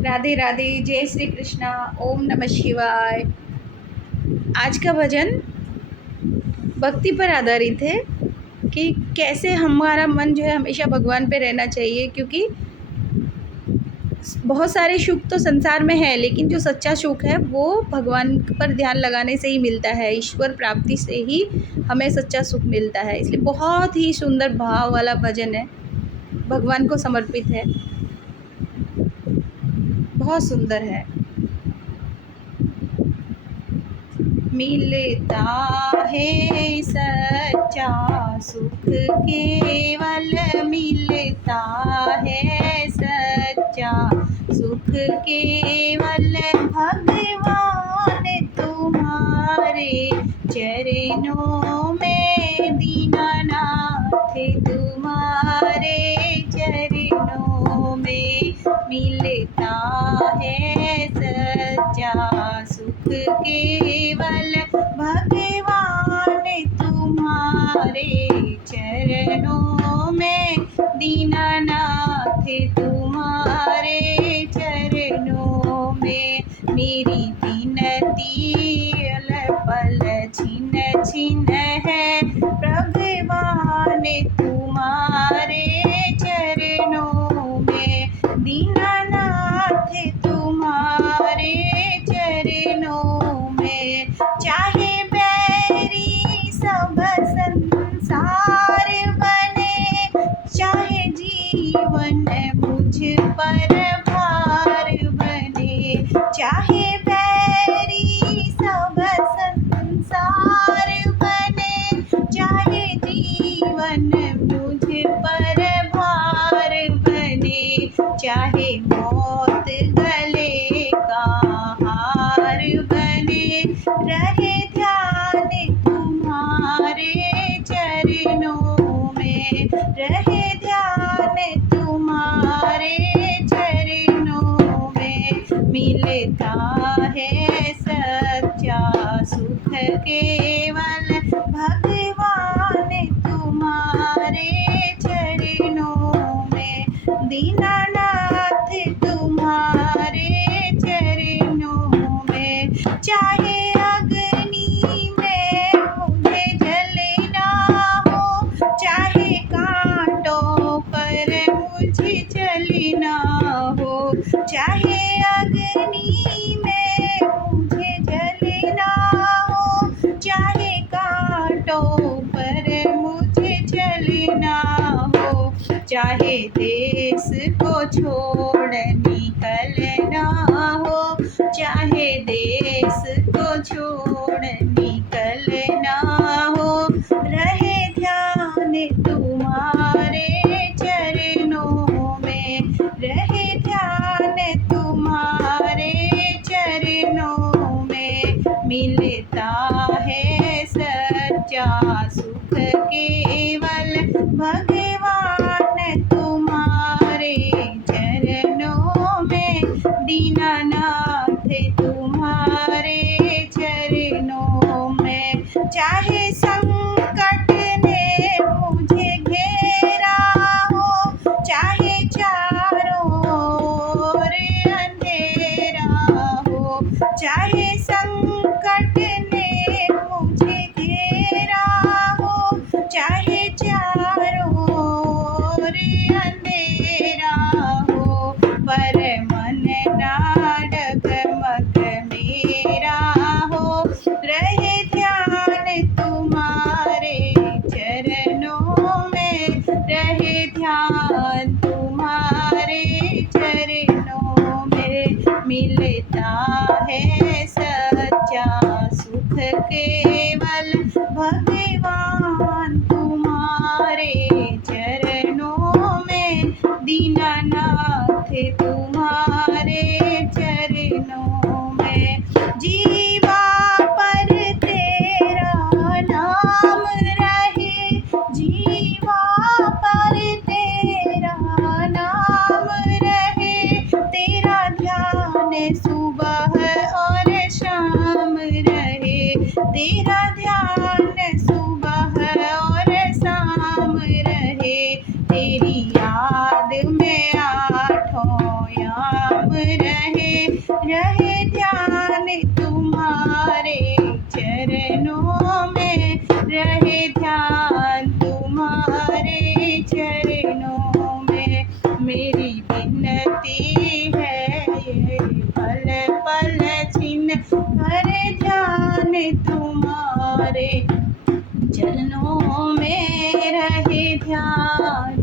राधे राधे, जय श्री कृष्णा, ओम नमः शिवाय। आज का भजन भक्ति पर आधारित है कि कैसे हमारा मन जो है हमेशा भगवान पे रहना चाहिए, क्योंकि बहुत सारे सुख तो संसार में है, लेकिन जो सच्चा सुख है वो भगवान पर ध्यान लगाने से ही मिलता है। ईश्वर प्राप्ति से ही हमें सच्चा सुख मिलता है। इसलिए बहुत ही सुंदर भाव वाला भजन है, भगवान को समर्पित है, बहुत सुंदर है। मिलता है सच्चा सुख केवल, मिलता है सच्चा सुख केवल, भगवान तुम्हारे चरणों में, दीनानाथ तुम्हारे चरणों में, मिलता है सच्चा सुख केवल, भगवान तुम्हारे चरणों में, दीनानाथ तुम्हारे चरणों में। मेरी विनती पल छिन छिन है, भगवान तुम्हारे चरणों में, दीनानाथ तुम्हारे चरणों में। चाहे बैरी सब संसार बने, चाहे जीवन मुझ पर भार बने, चाहे बैरी सब संसार बने, चाहे जीवन मुझ पर भार बने, चाहे मौत गले का हार बने, रहे ध्यान तुम्हारे चरणों में, रहे ध्यान तुम्हारे चरणों में। मिलता है सच्चा सुख केवल, भगवान तुम्हारे चरणों में, दीनानाथ तुम्हारे चरणों में। चाहे अग्नि में मुझे जलना हो, चाहे कांटों पर मुझे चलना हो, चाहे अग्नि में मुझे जलना हो, चाहे कांटों पर मुझे चलना हो, चाहे देश को छोड़ निकलना हो, चाहे देश को छोड़ निकलना हो, रहे ध्यान तुम्हारे चरणों में, रहे ध्यान तुम्हारे चरणों में। मिलता है सच्चा सुख केवल, भगवान तुम्हारे चरणों में, दीनानाथ तुम्हारे चरणों में। चाहे संकट ने मुझे घेरा हो, चाहे चारों ओर अंधेरा हो, चाहे संकट ने मुझे घेरा हो, चाहे चारों ओर अंधेरा हो, पर मन ना डगमग मेरा हो, रहे ध्यान तुम्हारे चरणों में, रहे ध्यान तुम्हारे चरणों में। मिलता है सच्चा सुख केवल, भगवान तुम्हारे चरणों में, दीनानाथ तुम्हारे चरणों में। जीवा पर तेरा नाम रहे, जीवा पर तेरा नाम रहे, तेरा ध्यान सुबह और शाम रहे, तेरा ध्यान सुबह और शाम रहे, तेरी याद में आठों याम रहे ध्यान तुम्हारे चरणों में, रहे ध्यान तुम्हारे चरणों में। मेरी विनती है ये पल पल छिन करे ध्यान तुम्हारे चरणों में, रहे ध्यान